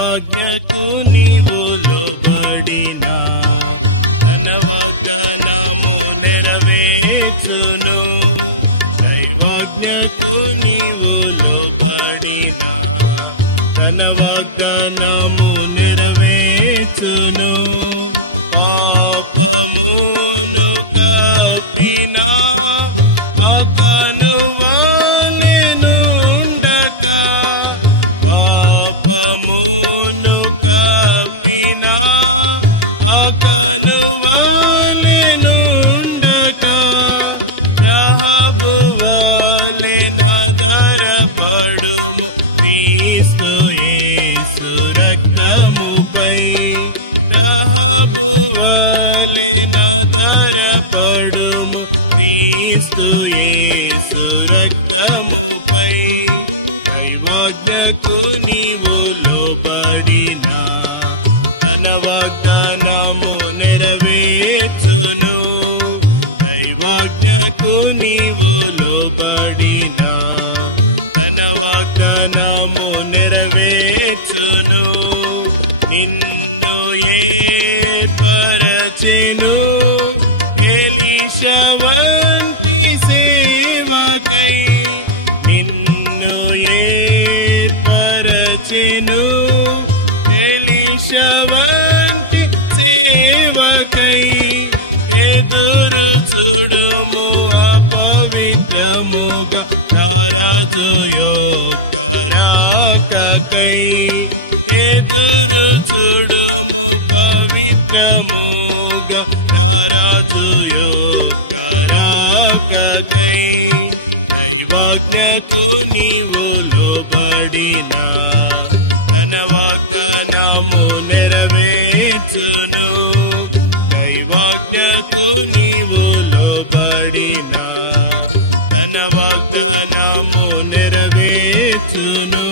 దైవాజ్ఞకు నీవు లోబడినా తన వాగ్దానము నెరవేర్చును. దైవాజ్ఞకు నీవు లోబడినా తన వాగ్దానము నెరవేర్చును. పాపమును కప్పినా అతను వాలెనుండక, పాపమును కప్పినా అతను వాలెనుండక, రహాబు వాలెనాధారపడు క్రీస్తు యేసు రక్తముపై. రహాబు వాలెనాధారపడుము క్రీస్తు యేసు రక్తముపై. దైవాజ్ఞకు నీవు లోబడినా తన వాగ్దానము నెరవేర్చును. దైవాజ్ఞకు నీవు లోబడినా తన వాగ్దానము నెరవేర్చును. నిన్ను ఏర్పరచెను ఎలీషా వంటి సేవకై. నిన్ను ఏర్పరచెను ఎలీషా వంటి సేవకై. ఎదురు చూడుము అపవిత్రముగా రాజు యొక్క రాకకై. ఎదురు చూడుము పవిత్రముగా రాజు యొక్క రాకకై. దైవాజ్ఞకు నీవు లోబడినా తన వాగ్దానము నెరవేర్చును. దైవాజ్ఞకు నీవు లోబడినా తన వాగ్దానము నెరవేర్చును.